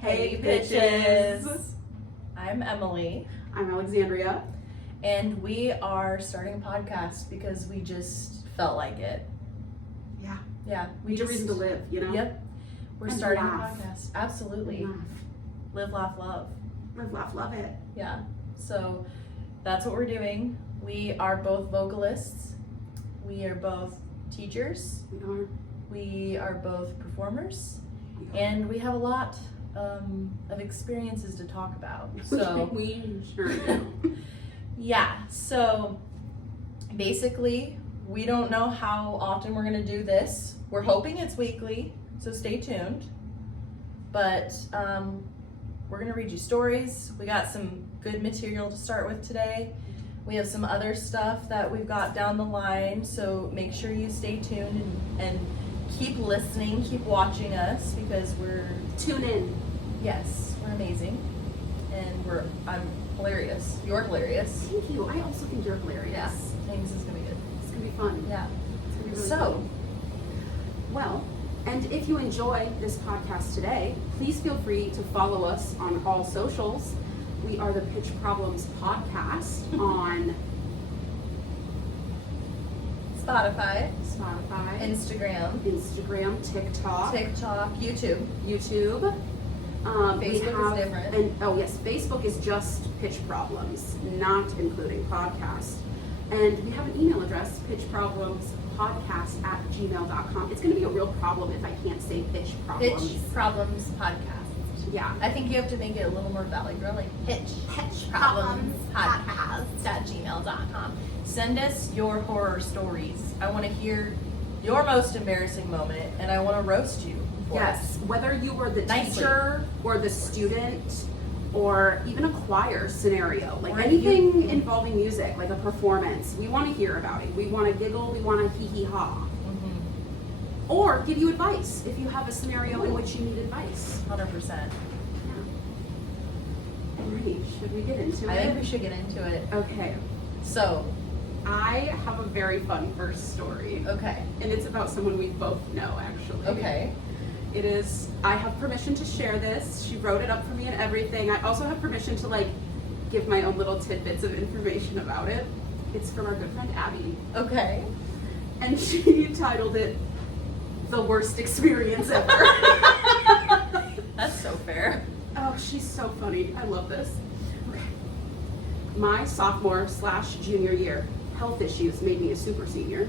Hey bitches! I'm Emily. I'm Alexandria. And we are starting a podcast because we just felt like it. Yeah. Yeah. We need a reason to live, you know? Yep. We're And starting laugh. a podcast. Absolutely. Laugh. Live, laugh, love. Live, laugh, love it. Yeah. So that's what we're doing. We are both vocalists. We are both teachers. We are both performers. And we have a lot of experiences to talk about. So we sure do. yeah, so basically we don't know how often we're gonna do this. We're hoping it's weekly, so stay tuned. But we're gonna read you stories. We got some good material to start with today. We have some other stuff that we've got down the line, so make sure you stay tuned and keep listening, keep watching us, because Tune in. yes, we're amazing. And I'm hilarious. You're hilarious. Thank you. I also think you're hilarious. Yeah, I think this is gonna be good. It's gonna be fun. Yeah. It's gonna be really So, fun. Well, and if you enjoy this podcast today, please feel free to follow us on all socials. We are the Pitch Problems Podcast on Spotify, Instagram, TikTok, YouTube. Facebook is different. And yes, Facebook is just Pitch Problems, not including podcast. And we have an email address, pitchproblemspodcast@gmail.com. It's going to be a real problem if I can't say Pitch Problems. Pitch Problems Podcast. Yeah. I think you have to make it a little more valley girl, like pitch Problems podcast@gmail.com. Send us your horror stories. I want to hear your most embarrassing moment, and I want to roast you. Yes, whether you were the Nicely. teacher or the student or even a choir scenario, like Or anything involving music, like a performance, we want to hear about it. We want to giggle, we want to hee-hee-ha. Mm-hmm. Or give you advice if you have a scenario in which you need advice. 100%. Alrighty, should we get into it? I think we should get into it. Okay, So, I have a very fun first story. okay. And it's about someone we both know, actually. Okay. It is, I have permission to share this. She wrote it up for me and everything. I also have permission to give my own little tidbits of information about it. It's from our good friend Abby. Okay. And she titled it, "The Worst Experience Ever." That's so fair. Oh, she's so funny. I love this. Okay. My sophomore/junior year, health issues made me a super senior.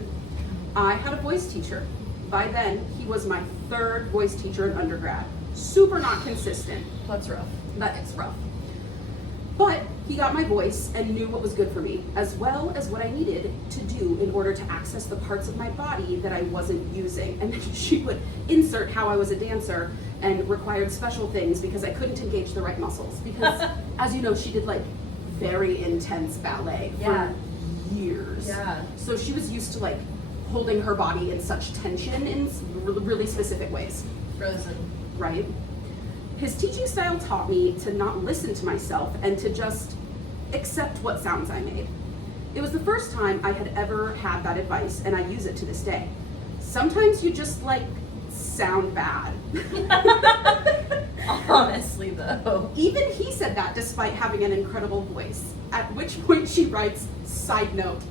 I had a voice teacher. By then, he was my third voice teacher in undergrad. Super not consistent. That's rough. That is rough. But he got my voice and knew what was good for me, as well as what I needed to do in order to access the parts of my body that I wasn't using. And then she would insert how I was a dancer and required special things because I couldn't engage the right muscles. Because, as you know, she did very intense ballet for years. Yeah. So she was used to holding her body in such tension in really specific ways. Frozen. Right? His teaching style taught me to not listen to myself and to just accept what sounds I made. It was the first time I had ever had that advice, and I use it to this day. Sometimes you just sound bad. Honestly, though. Even he said that despite having an incredible voice. At which point she writes, side note,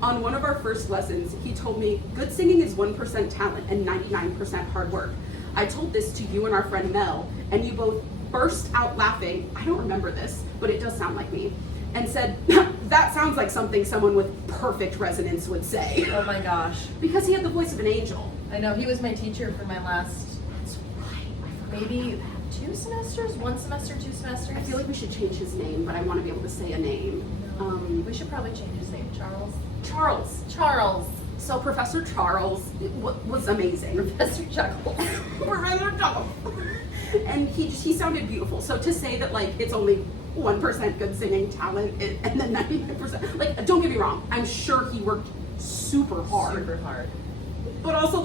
on one of our first lessons, he told me, good singing is 1% talent and 99% hard work. I told this to you and our friend Mel, and you both burst out laughing. I don't remember this, but it does sound like me. And said, that sounds like something someone with perfect resonance would say. Oh my gosh. Because he had the voice of an angel. I know, he was my teacher for my last, That's right. I forgot maybe about 2 semesters? 1 semester, 2 semesters? that. I feel like we should change his name, but I want to be able to say a name. We should probably change his name. Charles. Charles. So Professor Charles was amazing. Professor Chuckles. Professor Chuckles. And he sounded beautiful. So to say that it's only 1% good singing talent and then 99%, don't get me wrong, I'm sure he worked super hard. Super hard. But also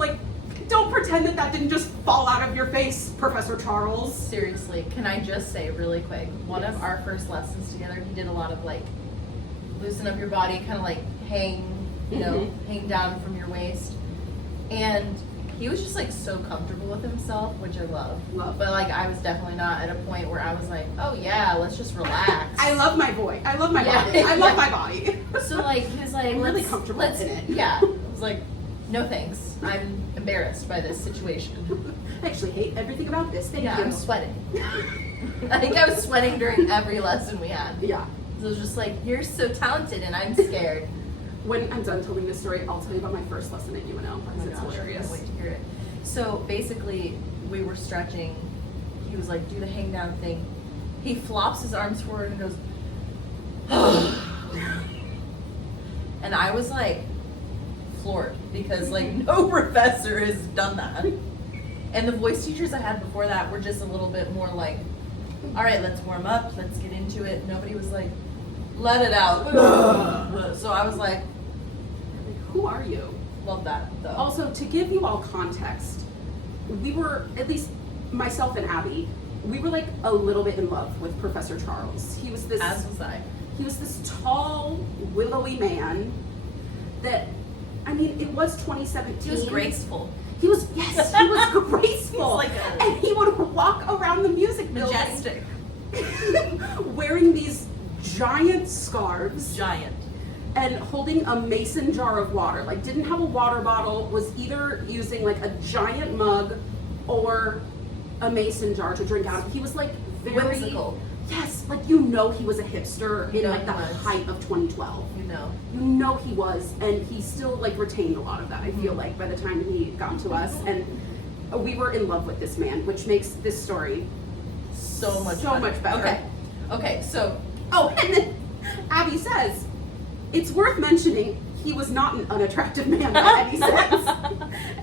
don't pretend that didn't just fall out of your face, Professor Charles. Seriously, can I just say really quick, one of our first lessons together, he did a lot of loosen up your body, kind of hang, hang down from your waist. And He was just like so comfortable with himself, which I love. But like I was definitely not at a point where I was like, oh yeah, let's just relax. I love my boy. I love my body. I love my body. So like he was like, I'm really comfortable in it. Yeah. I was like, no thanks. I'm embarrassed by this situation. I actually hate everything about this. Thank you. I'm sweating. I think I was sweating during every lesson we had. Yeah. So it was just like, you're so talented and I'm scared. When I'm done telling this story, I'll tell you about my first lesson at UNL because it's hilarious. I can't wait to hear it. So basically, we were stretching. He was like, do the hang down thing. He flops his arms forward and goes, and I was like floored because like no professor has done that. And the voice teachers I had before that were just a little bit more like, all right, let's warm up, let's get into it. Nobody was like, let it out. So I was like, who are you? Love that though. Also, to give you all context, we were, at least myself and Abby, we were like a little bit in love with Professor Charles. He was this, as was I. He was this tall, willowy man that, I mean, it was 2017. He was graceful. He was graceful. Like and he would walk around the music building. Majestic. Wearing these giant scarves. Giant. And holding a mason jar of water. Like, didn't have a water bottle, was either using like a giant mug or a mason jar to drink out of. He was like very whimsical. Yes, like he was a hipster in like the he was. height of 2012. You know he was, and he still like retained a lot of that. I feel like by the time he got to us, and we were in love with this man, which makes this story so much better. Okay. So and then Abby says it's worth mentioning he was not an unattractive man by any sense,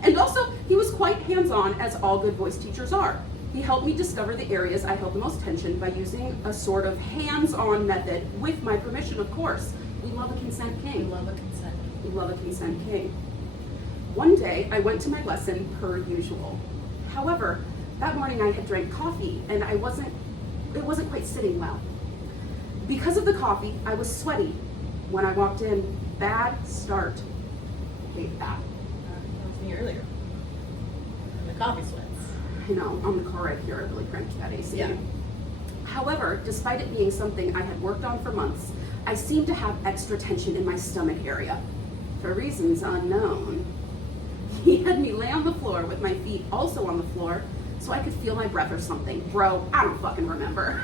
and also he was quite hands-on, as all good voice teachers are. He helped me discover the areas I held the most tension by using a sort of hands-on method, with my permission, of course. We love a consent king. We love a consent king. One day, I went to my lesson per usual. However, that morning I had drank coffee and it wasn't quite sitting well. Because of the coffee, I was sweaty. When I walked in, bad start. Hate that. That was me earlier. And the coffee sweats. I know, on the car ride here, I really cranked that AC. Yeah. However, despite it being something I had worked on for months, I seemed to have extra tension in my stomach area. For reasons unknown. He had me lay on the floor with my feet also on the floor so I could feel my breath or something. Bro, I don't fucking remember.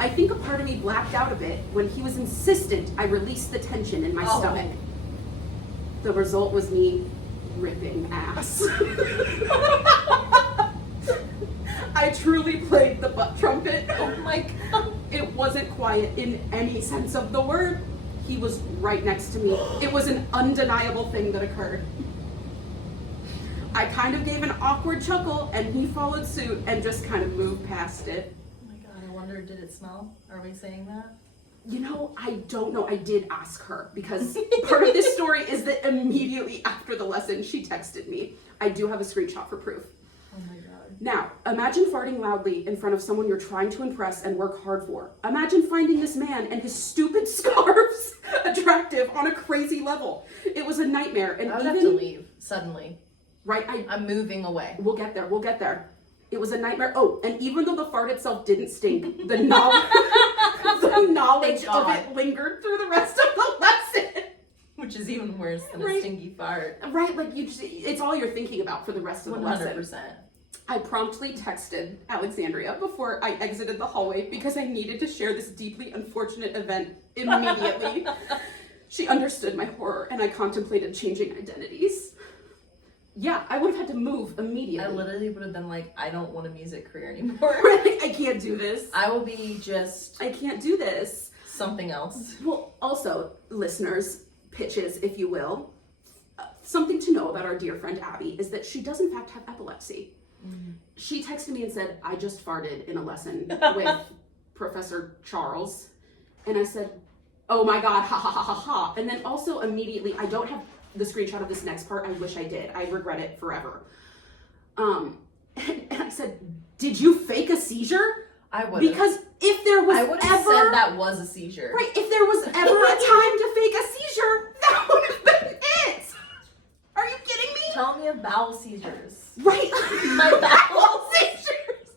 I think a part of me blacked out a bit when he was insistent I release the tension in my stomach. The result was me ripping ass. I truly played the butt trumpet. Oh my god. It wasn't quiet in any sense of the word. He was right next to me. It was an undeniable thing that occurred. I kind of gave an awkward chuckle and he followed suit and just kind of moved past it. Oh my god, I wonder, did it smell? Are we saying that? You know, I don't know. I did ask her because part of this story is that immediately after the lesson, she texted me. I do have a screenshot for proof. Oh my god. Now, imagine farting loudly in front of someone you're trying to impress and work hard for. Imagine finding this man and his stupid scarves attractive on a crazy level. It was a nightmare. And I would have to leave suddenly. Right? I'm moving away. We'll get there. It was a nightmare. Oh, and even though the fart itself didn't stink, the knowledge of it lingered through the rest of the lesson. Which is even worse than a stinky fart. Right, like it's all you're thinking about for the rest of the lesson. 100%. I promptly texted Alexandria before I exited the hallway because I needed to share this deeply unfortunate event immediately. She understood my horror and I contemplated changing identities. Yeah, I would have had to move immediately. I literally would have been like, I don't want a music career anymore. I can't do this. I will be just... I can't do this. Something else. Well, also, listeners, pitches, if you will, something to know about our dear friend Abby is that she does in fact have epilepsy. Mm-hmm. She texted me and said, I just farted in a lesson with Professor Charles. And I said, oh my god, ha ha ha ha ha. And then also immediately, I don't have the screenshot of this next part. I wish I did. I regret it forever. And I said, did you fake a seizure? I would. Because if there was I would have said that was a seizure. Right, if there was ever a time to fake a seizure, that would have been it. Are you kidding me? Tell me of bowel seizures. Right. My bowel seizures.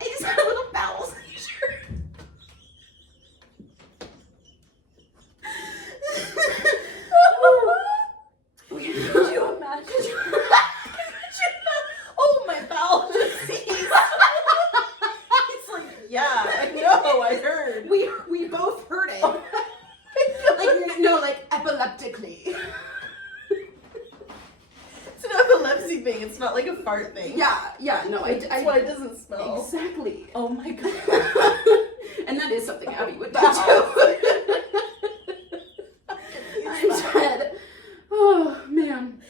I just had a little bowel seizure. Could you imagine? Oh, my bowel just seized. It's like, yeah, I know, I heard. We both heard it. Like epileptically. It's an epilepsy thing. It's not like a fart thing. Yeah, no, That's why it doesn't smell. Exactly. Oh my god. And that is something Abby would do too. I'm dead. Oh man.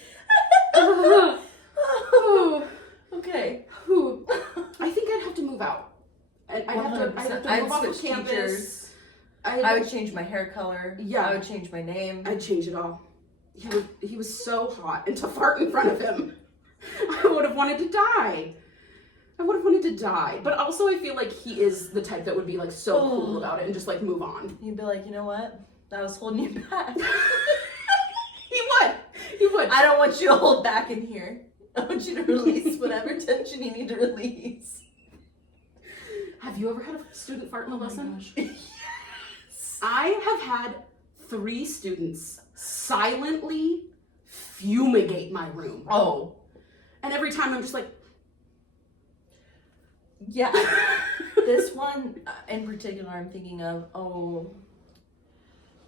Okay. Whew. I think I'd have to move out. I'd have to 100%. move off of switch campus. teachers. I I would change my hair color. Yeah. I would change my name. I'd change it all. He was so hot, and to fart in front of him, I would have wanted to die. But also I feel like he is the type that would be like so cool about it and just like move on. You'd be like, you know what? That was holding you back. He would. I don't want you to hold back in here. I want you to release whatever tension you need to release. Have you ever had a student fart in a lesson? Gosh. Yes. I have had 3 students silently fumigate my room. Oh. And every time I'm just like, Yeah. This one in particular I'm thinking of,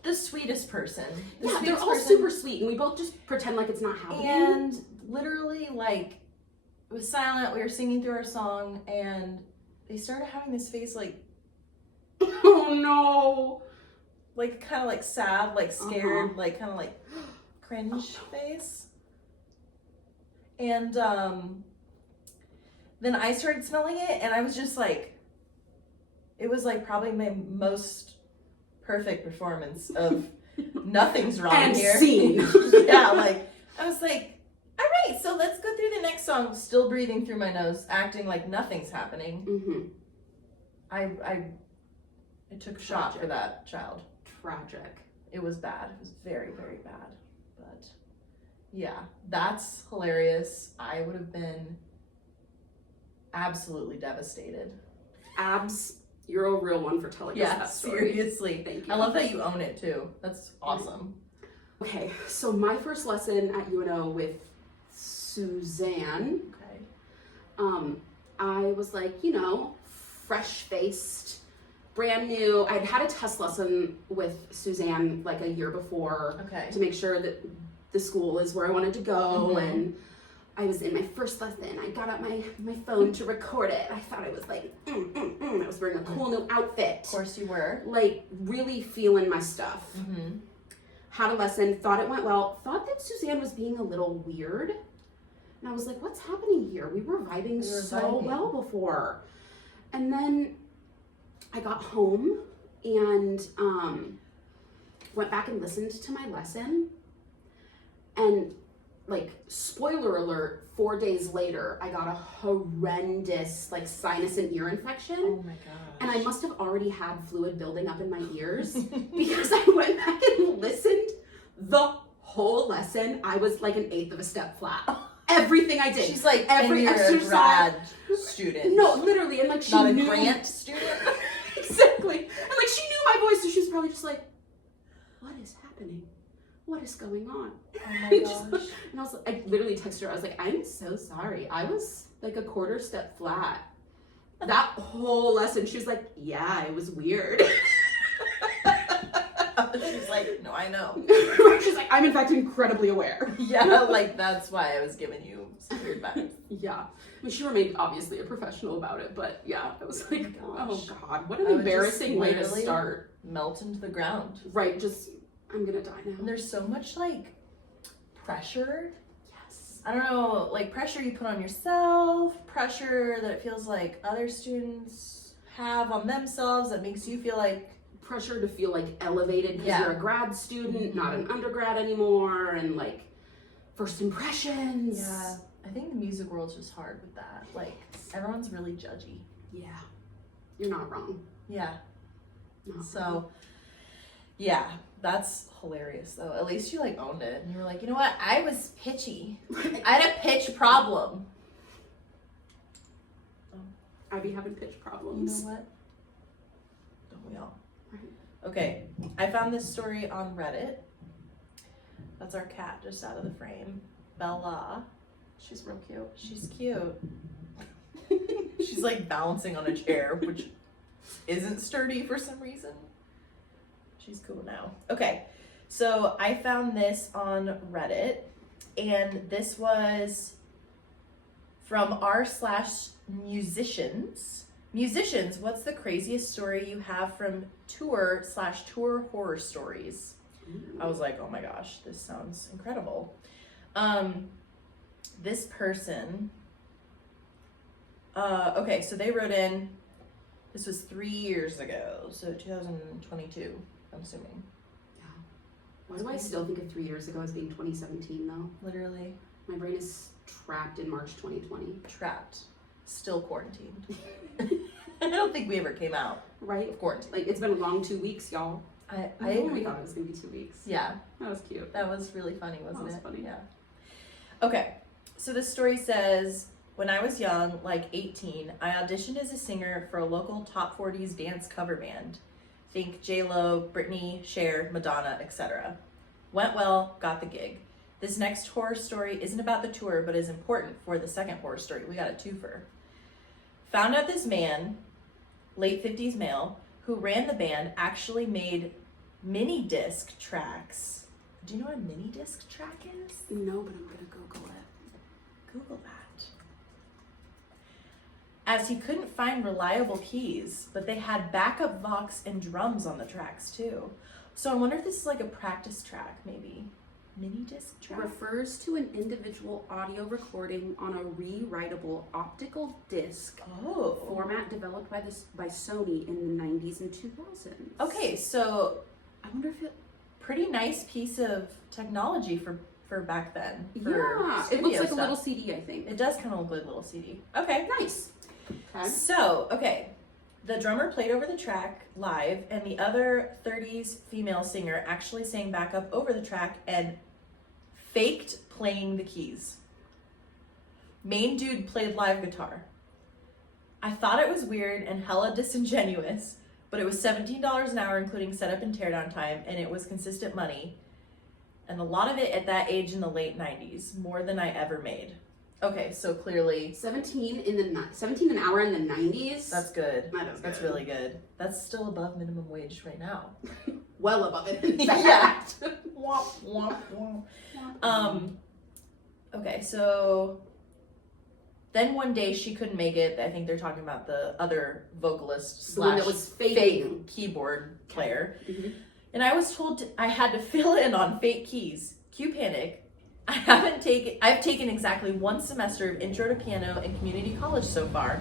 the sweetest person. yeah, they're all super sweet, and we both just pretend like it's not happening. And literally, like, it was silent. We were singing through our song, and they started having this face, like oh no. kind of like sad, like scared, like kind of like cringe face. And then I started smelling it, and I was just like, it was like probably my most perfect performance of nothing's wrong And here. scene. Yeah, like I was like, all right, so let's go through the next song, still breathing through my nose, acting like nothing's happening. Mm-hmm. I took a shot for that child. Tragic. It was bad. It was very, very bad. But yeah, that's hilarious. I would have been absolutely devastated. Abs, you're a real one for telling us that story. Seriously. Thank you. I love that you own it too. That's awesome. Okay, so my first lesson at UNO with Suzanne, Okay. I was like, fresh-faced, brand new. I'd had a test lesson with Suzanne like a year before Okay. to make sure that the school is where I wanted to go, Mhm. and I was in my first lesson. I got out my phone to record it. I thought I was like, I was wearing a cool new outfit. Of course you were. Like, really feeling my stuff. Mm-hmm. Had a lesson, thought it went well, thought that Suzanne was being a little weird. And I was like, what's happening here? We were vibing so well before. And then I got home and went back and listened to my lesson. And like, spoiler alert, 4 days later, I got a horrendous like sinus and ear infection. Oh my gosh. And I must have already had fluid building up in my ears because I went back and listened the whole lesson. I was like an eighth of a step flat. Everything I did. She's like, every and you're exercise. a grad student. No, literally, and like she Not a knew grant student. exactly. And like she knew my voice, so she was probably just like, "What is happening? What is going on?" Oh my gosh. And I was like, I literally texted her. I was like, "I'm so sorry. I was like a quarter step flat." That whole lesson, she was like, "Yeah, it was weird." She's like, no, I know. She's like, "I'm in fact incredibly aware." Yeah, like that's why I was giving you some weird vibes. Yeah. I mean, she remained obviously a professional about it, but yeah, I was like, gosh. oh God, what an I would embarrassing just way to literally start. Melt into the ground. Right, just, I'm gonna die now. And there's so much like pressure. Yes. I don't know, like pressure you put on yourself, pressure that it feels like other students have on themselves that makes you feel like Pressure to feel like elevated because Yeah. you're a grad student, not an undergrad anymore, and like first impressions. yeah, I think the music world's just hard with that. Like, everyone's really judgy. Yeah. You're not wrong. Yeah. Not So, wrong. yeah, that's hilarious though. At least you like owned it and you were like, you know what? I was pitchy. I had a pitch problem. I be having pitch You problems. know what? Don't we all? Right. Okay, I found this story on Reddit. That's our cat just out of the frame. Bella. She's real cute. She's cute. She's like balancing on a chair, which isn't sturdy for some reason. She's cool now. Okay, so I found this on Reddit, and this was from r/musicians. Musicians, what's the craziest story you have from tour/tour horror stories? I was like, oh my gosh, this sounds incredible. This person, okay, so they wrote in, this was 3 years ago, so 2022, I'm assuming. Yeah. Why do I still think of 3 years ago as being 2017 though? Literally. My brain is trapped in March 2020. Trapped. Still quarantined. I don't think we ever came out Right? of quarantine. Like, it's been a long 2 weeks, y'all. I We agree. thought it was gonna be 2 weeks. Yeah, That was cute. that was really funny, wasn't was it? funny. Yeah. Okay, so this story says, when I was young, like 18, I auditioned as a singer for a local top 40s dance cover band. Think J-Lo, Britney, Cher, Madonna, etc. Went well, got the gig. This next horror story isn't about the tour, but is important for the second horror story. We got a twofer. Found out this man, late 50s male, who ran the band actually made mini disc tracks. Do you know what a mini disc track is? No, but I'm gonna Google it. Google that. As he couldn't find reliable keys, but they had backup Vox and drums on the tracks too. So I wonder if this is like a practice track, maybe. Mini disc track? Refers to an individual audio recording on a rewritable optical disc Oh. format developed by Sony in the 90s and 2000s. Okay, so I wonder if it. pretty nice piece of technology for back then. For Yeah, it studio looks like stuff. a little CD, I think. It does kind of look like a little CD. Okay. Nice. Okay. So, okay. The drummer played over the track live, and the other 30s female singer actually sang backup over the track and faked playing the keys. Main dude played live guitar. I thought it was weird and hella disingenuous, but it was $17 an hour, including setup and teardown time, and it was consistent money. And a lot of it at that age in the late 90s, more than I ever made. Okay, so clearly 17 an hour in the 90s. that's good. That's good. Really good. That's still above minimum wage right now. Well above it. In Yeah. fact. Womp, womp, womp. Okay, so then one day she couldn't make it. I think they're talking about the other vocalist The one slash that was fake faking. keyboard player. Mhm. And I was told I had to fill in on fake keys. Cue panic. I've taken exactly one semester of intro to piano in community college so far.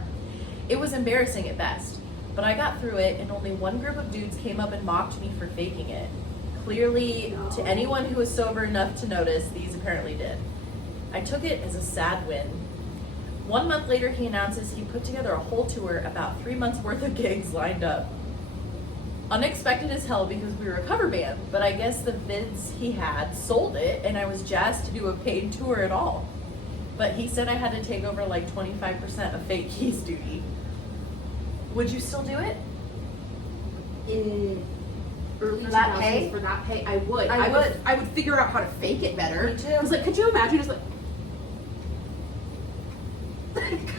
It was embarrassing at best, but I got through it, and only one group of dudes came up and mocked me for faking it. Clearly, No. to anyone who was sober enough to notice, these apparently did. I took it as a sad win. 1 month later, he announces he put together a whole tour, about 3 months worth of gigs lined up. Unexpected as hell because we were a cover band, but I guess the vids he had sold it, and I was jazzed to do a paid tour at all. But he said I had to take over like 25% of fake keys duty. Would you still do it? In early For 2000s, that pay? for that pay, I would. I would. I would figure out how to fake it better. Me too. Because, like, could you imagine just like.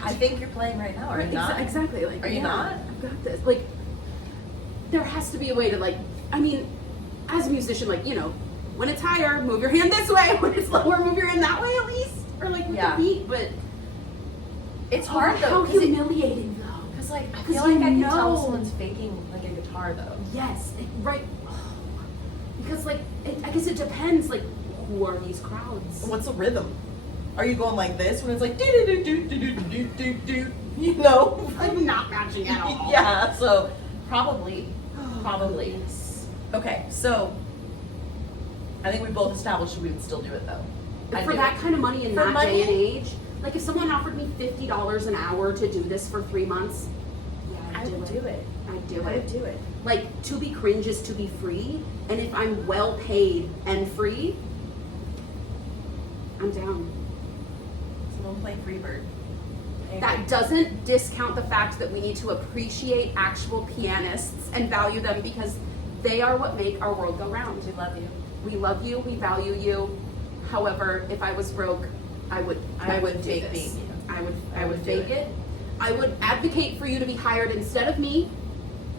I think you're playing right now, are you not? Exactly. Like, Are you yeah, not? I've got this. Like, there has to be a way to, like, I mean, as a musician, like, you know, when it's higher, move your hand this way. When it's lower, move your hand that way at least. Or, like, with Yeah. the beat. But It's hard though, How because humiliating, though. like I 'Cause feel like you I can tell know. someone's faking like a guitar though. Yes, right. Because, like, I guess it depends, like, who are these crowds? What's the rhythm? Are you going like this when it's like do do do do do do do do? You know, I'm not matching at all. yeah. So probably. Probably. Yes. Okay, so I think we both established we would still do it though. I'd For do that it. kind of money in For that money? day and age, Like, if someone offered me $50 an hour to do this for 3 months, yeah, I would do it. I'd do I it. would do it. Like, to be cringe is to be free, and if I'm well paid and free, I'm down. Someone play Freebird. That doesn't discount the fact that we need to appreciate actual pianists and value them, because they are what make our world go round. We love you. We love you, we value you. However, if I was broke, I would do fake this. being you. I would fake it. I would advocate for you to be hired instead of me.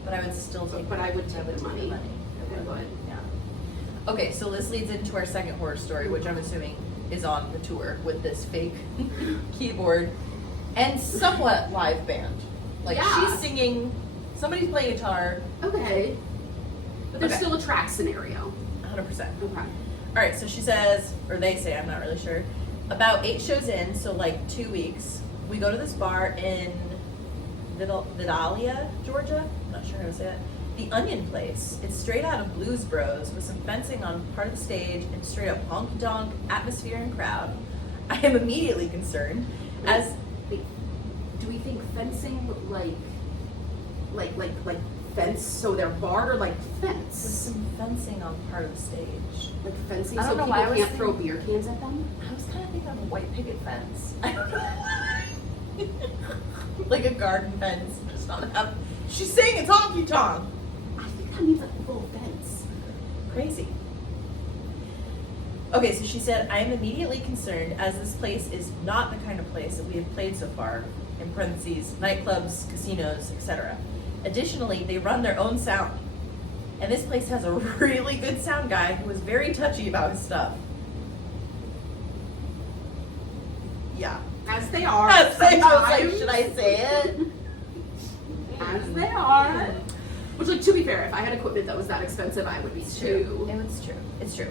But I would still take. But I would take the take money. I I would. Yeah. Okay, so this leads into our second horror story, which I'm assuming is on the tour with this fake keyboard and somewhat live band. Like, Yeah. she's singing, somebody's playing guitar. Okay. But there's Okay. still a track scenario. 100%. Okay. All right, so she says, or they say, I'm not really sure, about 8 shows in, so like 2 weeks, we go to this bar in Vidalia, Georgia. I'm not sure how to say that. The Onion Place. It's straight out of Blues Bros with some fencing on part of the stage and straight up honky donk atmosphere and crowd. I am immediately concerned as Wait, do we think fencing like fence so they're barred, or like with fence? some fencing on part of the stage. Like fencing I so don't know people why I was can't throw thinking- beer cans at them? I was kind of thinking of a white picket fence. I don't know why. Like a garden fence, just not have. She's saying it's honky tonk. I think that means like a full fence. Crazy. Okay, so she said, I am immediately concerned as this place is not the kind of place that we have played so far, in parentheses, nightclubs, casinos, etc. Additionally, they run their own sound. And this place has a really good sound guy who is very touchy about his stuff. Yeah. As they are. I was like, sometimes. should I say it? As they are. Which, like, to be fair, if I had equipment that was that expensive, I would be too. It's true. It's true.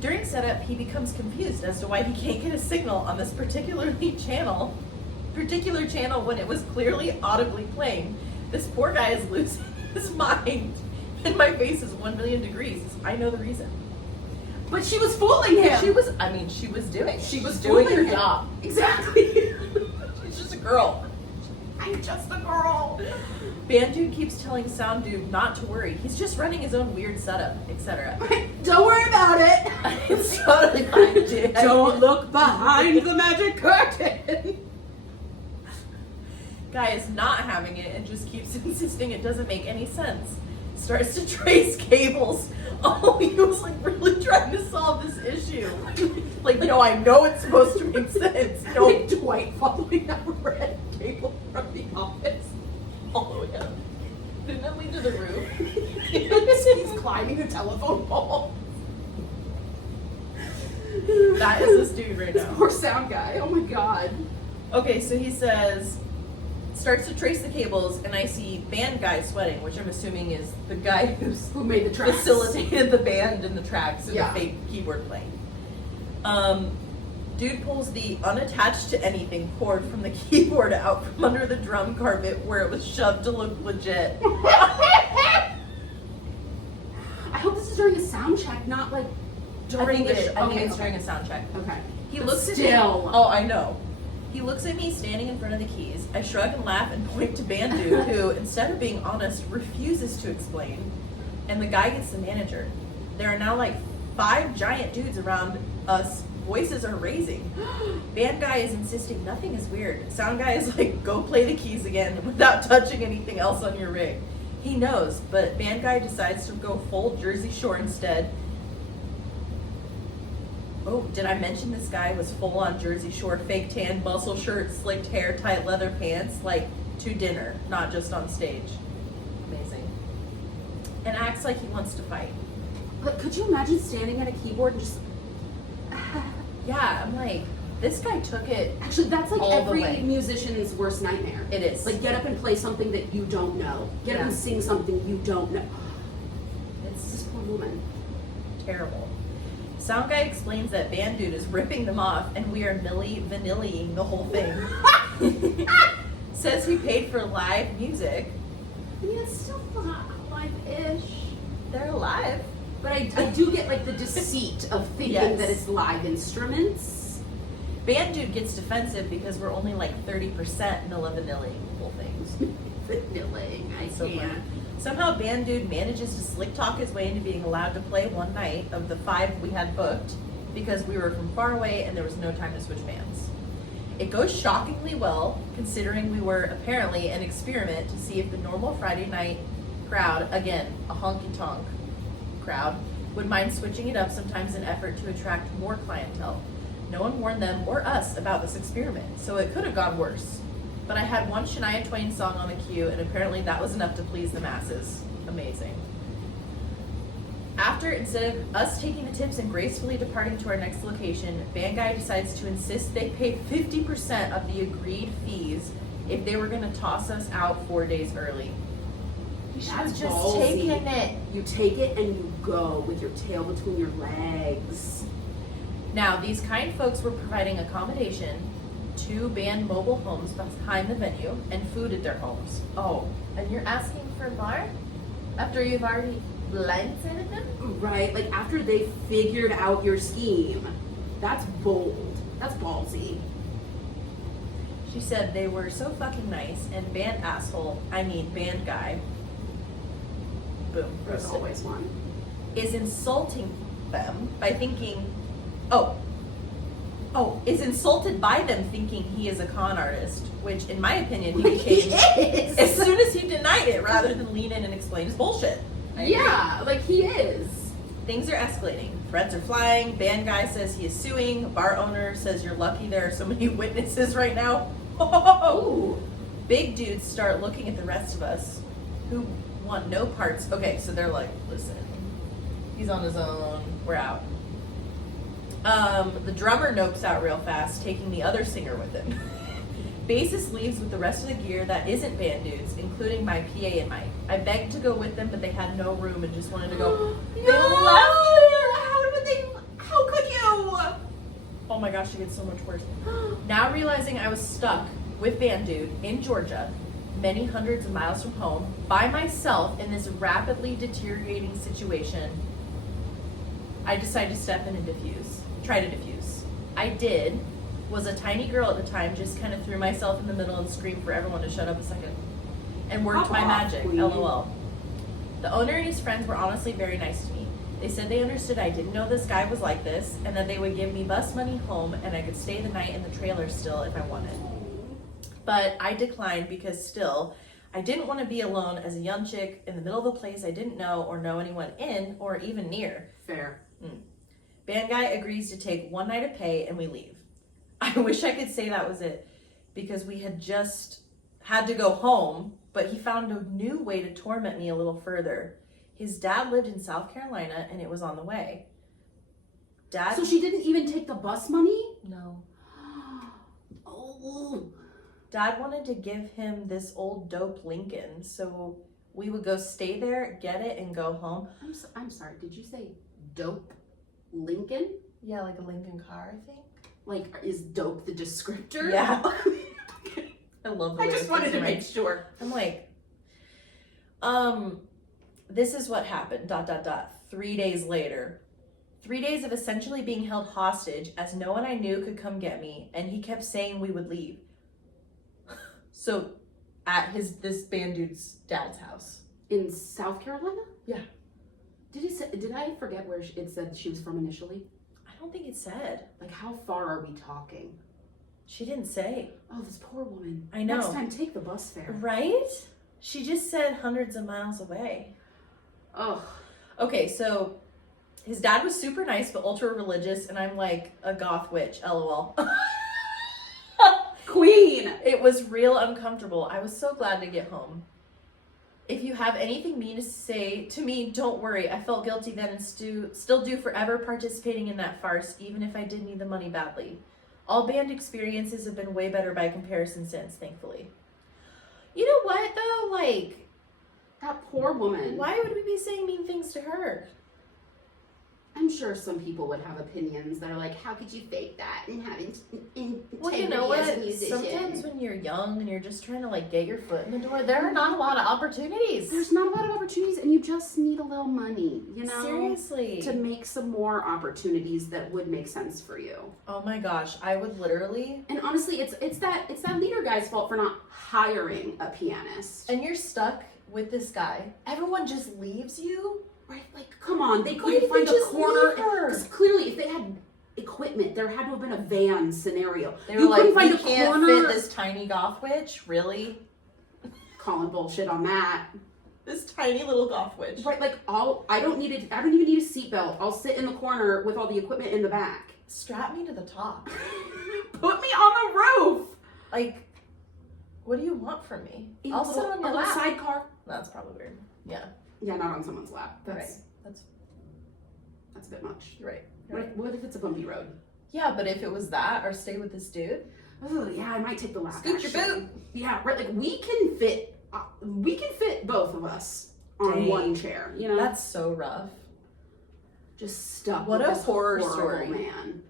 During setup, he becomes confused as to why he can't get a signal on this particular channel when it was clearly audibly playing. This poor guy is losing his mind, and my face is 1 million degrees. I know the reason. But she was fooling him. She was doing it. She was doing fooling her him. job. Exactly. She's just a girl. I'm just a girl. Band dude keeps telling sound dude not to worry. He's just running his own weird setup, etc. Don't worry about it. It's totally fine, dude. Don't look behind the magic curtain. Guy is not having it and just keeps insisting it doesn't make any sense. Starts to trace cables. Oh, he was like really trying to solve this issue. Like, no, I know it's supposed to make sense. No, Like Dwight following a red cable from the office. all the way up. Didn't it lead to the roof? He's climbing the telephone pole. That is this dude right This now. poor sound guy. Oh my god. Okay, so he says, starts to trace the cables, and I see band guy sweating, which I'm assuming is the guy Who made the tracks? facilitated the band and the tracks and Yeah. the fake keyboard playing. Dude pulls the unattached to anything cord from the keyboard out from under the drum carpet where it was shoved to look legit. I hope this is during a sound check, not like during the show. I think it's during a sound check. Okay. He But looks at me. still. Oh, I know. He looks at me standing in front of the keys. I shrug and laugh and point to Band Dude, who, instead of being honest, refuses to explain. And the guy gets the manager. There are now like 5 giant dudes around us. Voices are raising. Band guy is insisting nothing is weird. Sound guy is like, go play the keys again without touching anything else on your rig. He knows, but band guy decides to go full Jersey Shore instead. Oh, did I mention this guy was full on Jersey Shore, fake tan, muscle shirt, slicked hair, tight leather pants, like to dinner, not just on stage. Amazing. And acts like he wants to fight. But could you imagine standing at a keyboard and just... Yeah, I'm like, this guy took it. Actually, that's like All the every way. musician's worst nightmare. It is. Like, get up and play something that you don't know. Get up Yeah. and sing something you don't know. It's This poor woman. terrible. Sound guy explains that Band Dude is ripping them off and we are Milli Vanilli-ing the whole thing. Says he paid for live music. I mean, it's still not live-ish. They're alive. But I do get, like, the deceit of thinking Yes. that it's live instruments. Band Dude gets defensive because we're only like 30% milli-vanilling whole things. Vanilling, I So can't. funny. Somehow Band Dude manages to slick talk his way into being allowed to play one night of the 5 we had booked because we were from far away and there was no time to switch bands. It goes shockingly well, considering we were apparently an experiment to see if the normal Friday night crowd, again, a honky-tonk crowd, would mind switching it up sometimes in effort to attract more clientele. No one warned them or us about this experiment, so it could have gone worse. But I had one Shania Twain song on the queue, and apparently that was enough to please the masses. Amazing. After, instead of us taking the tips and gracefully departing to our next location, Band Guy decides to insist they pay 50% of the agreed fees if they were going to toss us out 4 days early. That's just ballsy. taking it. You take it and you go with your tail between your legs. Now, these kind folks were providing accommodation, 2 band mobile homes behind the venue, and food at their homes. Oh, and you're asking for more? After you've already blindsided them? Right, like after they figured out your scheme. That's bold. That's ballsy. She said they were so fucking nice, and band guy, boom, There's roasted, always one. is insulting them by thinking, is insulted by them thinking he is a con artist, which in my opinion he became is. as soon as he denied it rather than lean in and explain his bullshit. I agree. Yeah, like he is. Things are escalating. Threats are flying. Band guy says he is suing. Bar owner says you're lucky there are so many witnesses right now. Ooh. Big dudes start looking at the rest of us who want no parts. Okay, so they're like, listen, he's on his own. We're out. The drummer nopes out real fast, taking the other singer with him. Bassist leaves with the rest of the gear that isn't band dudes, including my PA and mic. I begged to go with them, but they had no room and just wanted to go. They left. How could you? Oh my gosh, it gets so much worse. Now realizing I was stuck with band dude in Georgia, many hundreds of miles from home, by myself in this rapidly deteriorating situation, I decided to step in and try to diffuse. I did. Was a tiny girl at the time, just kind of threw myself in the middle and screamed for everyone to shut up a second. And worked Pop my off, magic, queen. LOL. The owner and his friends were honestly very nice to me. They said they understood I didn't know this guy was like this, and that they would give me bus money home and I could stay the night in the trailer still if I wanted. But I declined because still, I didn't want to be alone as a young chick in the middle of a place I didn't know or know anyone in or even near. Fair. Band guy agrees to take 1 night of pay and we leave. I wish I could say that was it because we had just had to go home, but he found a new way to torment me a little further. His dad lived in South Carolina and it was on the way. Dad? So she didn't even take the bus money? No. Oh. Dad wanted to give him this old dope Lincoln, so we would go stay there, get it, and go home. I'm sorry, did you say dope Lincoln? Yeah, like a Lincoln car, I think. Like, is dope the descriptor? Yeah. I love the way I just it wanted says to it, make right? sure. I'm like, this is what happened, ... 3 days later. 3 days of essentially being held hostage as no one I knew could come get me, and he kept saying we would leave. So, at this band dude's dad's house. In South Carolina? Yeah. Did I forget where it said she was from initially? I don't think it said. Like, how far are we talking? She didn't say. Oh, this poor woman. I know. Next time, take the bus fare. Right? She just said hundreds of miles away. Ugh. Okay, so his dad was super nice but ultra religious, and I'm like a goth witch, LOL. Queen! It was real uncomfortable. I was so glad to get home. If you have anything mean to say to me, don't worry. I felt guilty then and still do forever participating in that farce, even if I did need the money badly. All band experiences have been way better by comparison since, thankfully. You know what, though? Like, That poor woman. why would we be saying mean things to her? I'm sure some people would have opinions that are like, how could you fake that and have integrity Well, you know what? as a musician? Sometimes when you're young and you're just trying to like get your foot in the door, there are not a lot of opportunities. There's not a lot of opportunities, and you just need a little money, you know? Seriously. To make some more opportunities that would make sense for you. Oh my gosh, I would literally. And honestly, it's that leader guy's fault for not hiring a pianist. And you're stuck with this guy. Everyone just leaves you. Right, like, come on, they Why couldn't did find they a just corner. leave her? Because clearly, if they had equipment, there had to have been a van scenario. They were You like, couldn't find we a can't corner. fit this tiny goth witch. Really? Calling bullshit on that. This tiny little goth witch. Right, like I don't even need a seatbelt. I'll sit in the corner with all the equipment in the back. Strap me to the top. Put me on the roof. Like, what do you want from me? A I'll sit little- on your a little lap. sidecar. That's probably weird. Yeah. Yeah, not on someone's lap. That's Right. that's a bit much. You're right. What if it's a bumpy road? Yeah, but if it was that or stay with this dude. Oh yeah, I might take the lap. Scoot your actually. boot. Yeah, right. Like we can fit both of us on Dang. one chair. You know, That's so rough. just stuck. What with a this horror horrible story. man.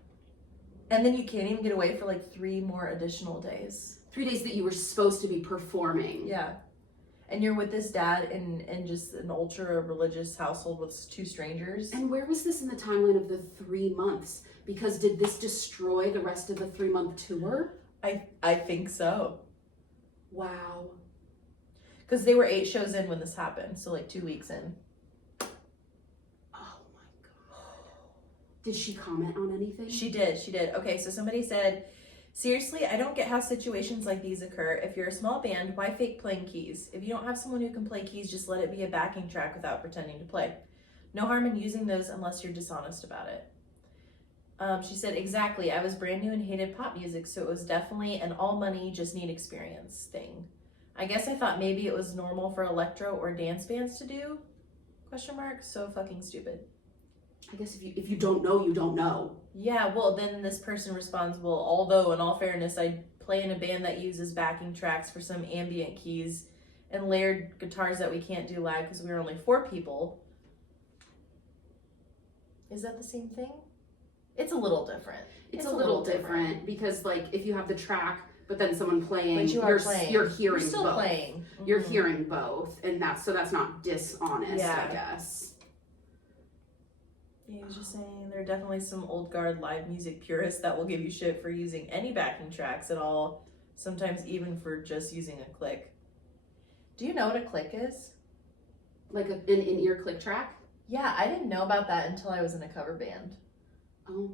And then you can't even get away for like 3 more additional days. 3 days that you were supposed to be performing. Yeah. And you're with this dad in just an ultra religious household with 2 strangers. And where was this in the timeline of the 3 months? Because did this destroy the rest of the 3-month tour? I think so. Wow. Because they were 8 shows in when this happened. So like 2 weeks in. Oh my god. Did she comment on anything? She did. Okay, so somebody said, seriously, I don't get how situations like these occur. If you're a small band, why fake playing keys? If you don't have someone who can play keys, just let it be a backing track without pretending to play. No harm in using those unless you're dishonest about it. She said, exactly. I was brand new and hated pop music, so it was definitely an all money, just need experience thing. I guess I thought maybe it was normal for electro or dance bands to do? ? So fucking stupid. I guess if you don't know, you don't know. Yeah, well, then this person responds, well, although in all fairness, I play in a band that uses backing tracks for some ambient keys and layered guitars that we can't do live because we were only 4 people. Is that the same thing? It's a little different. It's a little different because, like, if you have the track, but then someone playing, But you are playing. You're hearing You're still both. playing. You're Mhm. hearing both, and so that's not dishonest, Yeah. I guess. Yeah, he was just saying there are definitely some old guard live music purists that will give you shit for using any backing tracks at all, sometimes even for just using a click. Do you know what a click is? Like an in-ear click track? Yeah, I didn't know about that until I was in a cover band. Oh,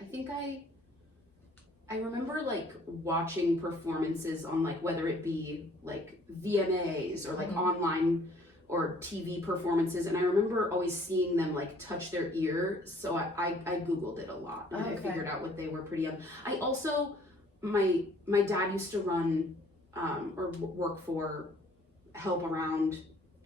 I think I remember like watching performances on like whether it be like VMAs or like Mhm. online or TV performances, and I remember always seeing them like touch their ear. So I Googled it a lot, and I Okay. figured out what they were pretty young. I also my dad used to run or work for help around.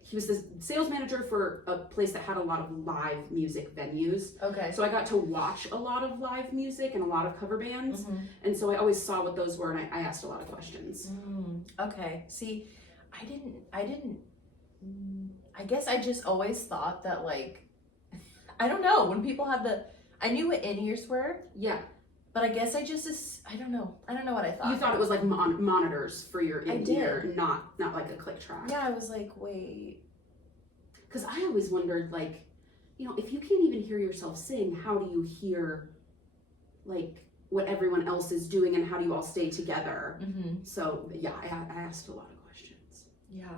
He was the sales manager for a place that had a lot of live music venues. Okay. So I got to watch a lot of live music and a lot of cover bands. Mhm. And so I always saw what those were, and I asked a lot of questions. Okay. See, I guess I just always thought that, like, I don't know, when people had I knew what in-ears were, Yeah. but I guess I don't know what I thought. You thought it was like monitors for your I in-ear, not like a click track. Yeah, I was like, wait. Because I always wondered, like, you know, if you can't even hear yourself sing, how do you hear, like, what everyone else is doing, and how do you all stay together? Mm-hmm. So, yeah, I asked a lot of questions. Yeah.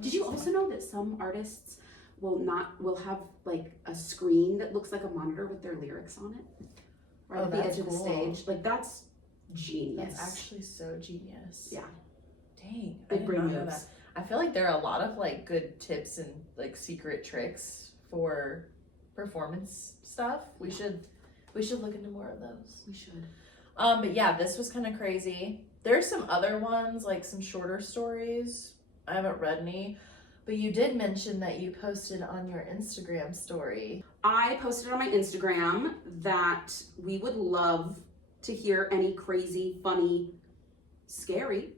Did you also know that some artists will have like a screen that looks like a monitor with their lyrics on it right at the that's edge of the cool. stage? Like, that's genius. That's actually so genius. Yeah. Dang. I Big did brain not know moves. that. I feel like there are a lot of like good tips and like secret tricks for performance stuff. We should look into more of those. We should. But yeah, this was kind of crazy. There's some other ones, like some shorter stories. I haven't read any, but you did mention that you posted on your Instagram story. I posted on my Instagram that we would love to hear any crazy, funny, scary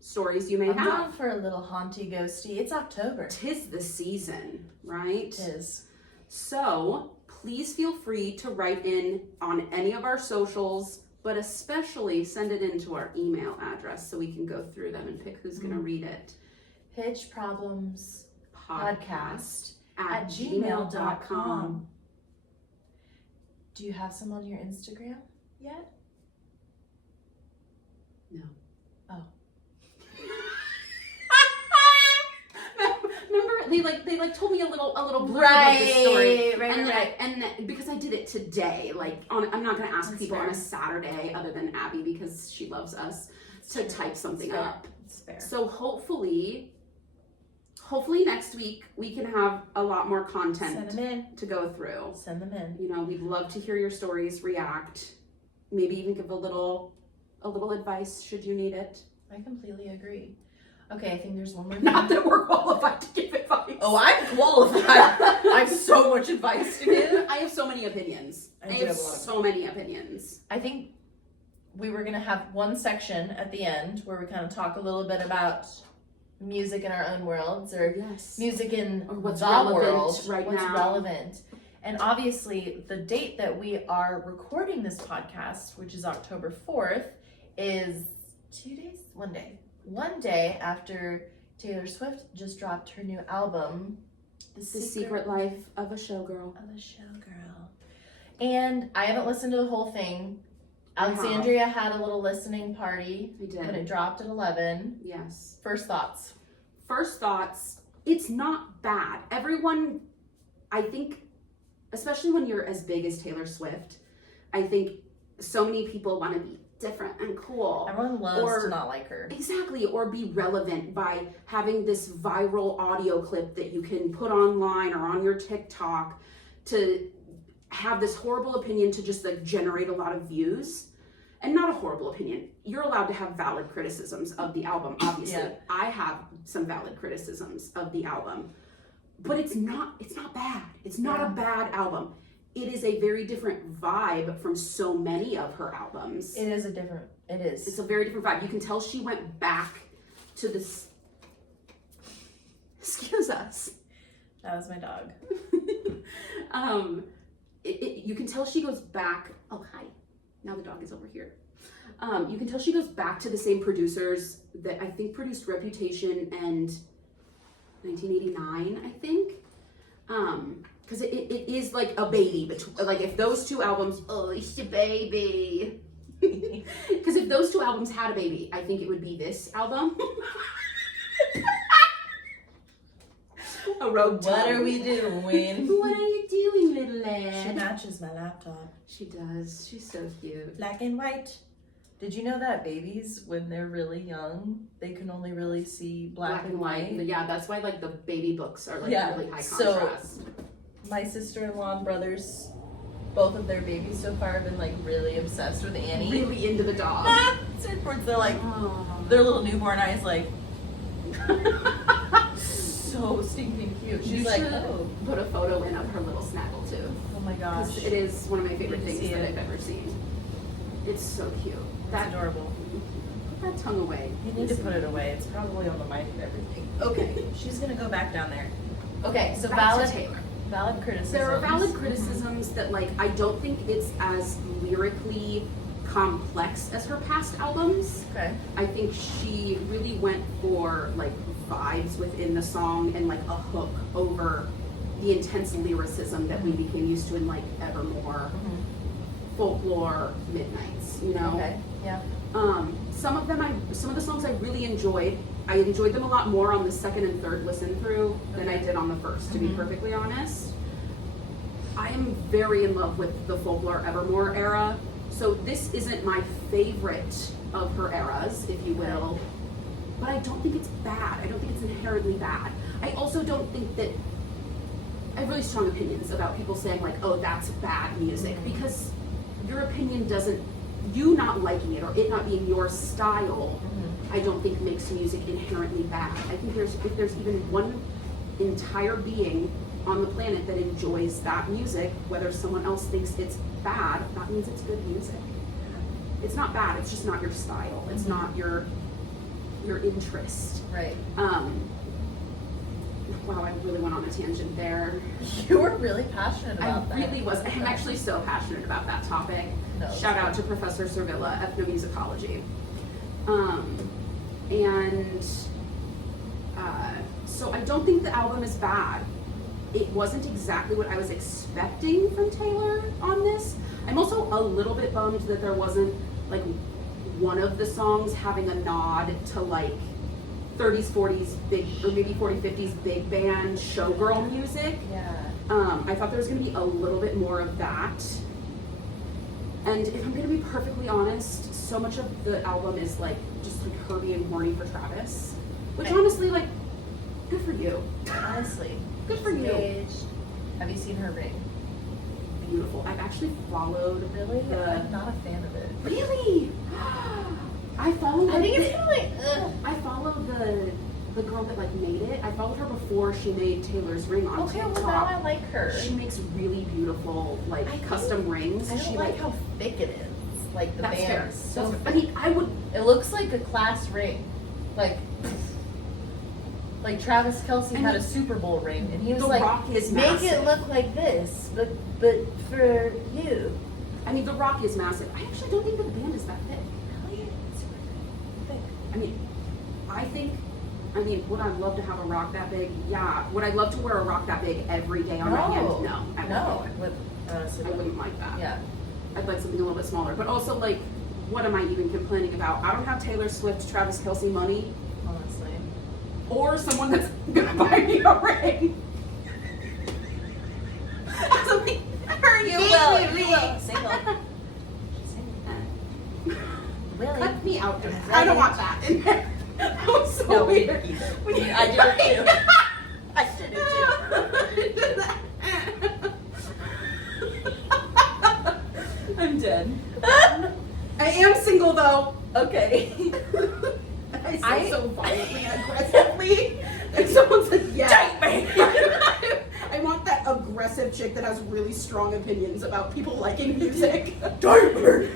stories you may I'm have. down for a little haunty ghosty. It's October. 'Tis the season, right? It is. So please feel free to write in on any of our socials, but especially send it into our email address so we can go through them and pick who's going to read it. pitchproblemspodcast@gmail.com. Do you have some on your Instagram yet? No. Oh. Remember, they told me a little blurb of the story, right. And because I did it today, I'm not going to ask people on a Saturday, other than Abby because she loves us, to type something up. It's fair. So hopefully next week we can have a lot more content Send them in. to go through. Send them in. You know, we'd love to hear your stories, react, maybe even give a little advice should you need it. I completely agree. Okay, I think there's one more. Not that we're qualified to give advice. Oh, I'm qualified. I have so much advice to give. I have so many opinions. I have so many opinions. I think we were going to have one section at the end where we kind of talk a little bit about music in our own worlds, or music in or what's the relevant world, what's now. Relevant. And obviously, the date that we are recording this podcast, which is October 4th, is 2 days? 1 day. 1 day after Taylor Swift just dropped her new album, The Secret Life of a Showgirl. And I haven't listened to the whole thing. Alexandria had a little listening party when it dropped at 11. Yes. First thoughts, it's not bad. Everyone, I think, especially when you're as big as Taylor Swift, I think so many people want to be different and cool. Everyone loves to not like her. Exactly, or be relevant by having this viral audio clip that you can put online or on your TikTok to have this horrible opinion to just generate a lot of views. And not a horrible opinion. You're allowed to have valid criticisms of the album, obviously. Yeah. I have some valid criticisms of the album. But it's not bad. It's not a bad album. It is a very different vibe from so many of her albums. It is. It's a very different vibe. You can tell she went back to this. Excuse us. That was my dog. You can tell she goes back. Oh, hi. Now the dog is over here. You can tell she goes back to the same producers that I think produced Reputation and 1989, I think. Because it is like a baby. Like if those two albums, it's a baby. Because if those two albums had a baby, I think it would be this album. A rogue tongue. What are we doing? What are you doing, little lad? She matches my laptop. She does. She's so cute. Black and white. Did you know that babies, when they're really young, they can only really see black and white? Yeah, that's why like the baby books are like really high contrast. So, my sister-in-law and brothers, both of their babies so far have been like really obsessed with Annie. Really into the dog. They're like, their little newborn eyes like, so stinking cute. She's like, put a photo in of her little snaggle too. Oh my gosh. It is one of my favorite things that I've ever seen. It's so cute. That's adorable. Put that tongue away. You need to put it away. It's probably on the mic and everything. Okay. She's gonna go back down there. Okay, so valid criticisms. There are valid criticisms that I don't think it's as lyrically complex as her past albums. Okay. I think she really went for vibes within the song and a hook over the intense lyricism that we became used to in Evermore, Folklore, Midnights, you know? Okay, yeah. Some of the songs I really enjoyed. I enjoyed them a lot more on the second and third listen through than I did on the first, to be perfectly honest. I am very in love with the Folklore Evermore era. So this isn't my favorite of her eras, if you will, but I don't think it's bad. I don't think it's inherently bad. I also don't think that, I have really strong opinions about people saying oh, that's bad music, because your opinion doesn't, you not liking it or it not being your style, I don't think makes music inherently bad. I think if there's even one entire being on the planet that enjoys that music, whether someone else thinks it's bad, that means it's good music. It's not bad, it's just not your style. It's not your interest. Right. wow, I really went on a tangent there. You were really passionate about I that. really was. I'm actually so passionate about that topic. No, Shout out to Professor Servilla, ethnomusicology. And so I don't think the album is bad. It wasn't exactly what I was expecting from Taylor on this. I'm also a little bit bummed that there wasn't like one of the songs having a nod to like 30s, 40s, big, or maybe 40s, 50s big band showgirl music. Yeah. I thought there was going to be a little bit more of that. And if I'm going to be perfectly honest, so much of the album is like just like her being horny for Travis, which honestly, like, good for you. Honestly. Good for you. Engaged. Have you seen her ring? Beautiful. I've actually followed. Really? The, I'm not a fan of it. really? I followed. I think it's kind of like, ugh. I followed the girl that like made it. I followed her before she made Taylor's ring on Okay, TikTok. well now I like her. She makes really beautiful like custom rings. I don't she like how thick it is. Like the that's band fair. is so That's- thick. I mean, I would. It looks like a class ring. Like Travis Kelce I had mean, a Super Bowl ring, and he was The like, Rock is make massive. it look like this, but for you. I mean, The Rock is massive. I actually don't think that the band is that thick. Really? It's super thick. I mean, would I love to have a rock that big? Yeah. Would I love to wear a rock that big every day on my hand? No. I wouldn't. Honestly, I wouldn't like that. Yeah. I'd like something a little bit smaller. But also, like, what am I even complaining about? I don't have Taylor Swift, Travis Kelce money, Honestly. or someone that's gonna buy me a ring. Something. You will. Single. Really? Cut me out. I don't want that in there. That was so No, we weird. didn't either. I did it too. I did it too. I'm dead. I am single though. Okay. I say so violently and aggressively. And someone says yes. I want that aggressive chick that has really strong opinions about people liking music. Diaper.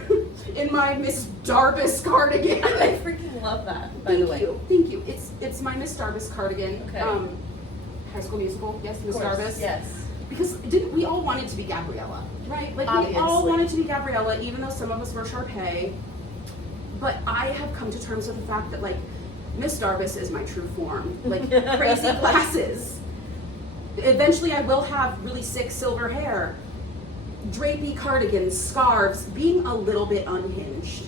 In my Miss Darbus cardigan. I freaking love that, by the way. Thank you. It's my Miss Darbus cardigan. Okay. High School Musical. Yes, Miss Darbus. Yes. Because didn't we all wanted to be Gabriella, right? Like we all Obviously. wanted to be Gabriella, even though some of us were Sharpay. But I have come to terms with the fact that like Miss Darbus is my true form. Like crazy glasses. Eventually, I will have really sick silver hair, drapey cardigans, scarves, being a little bit unhinged.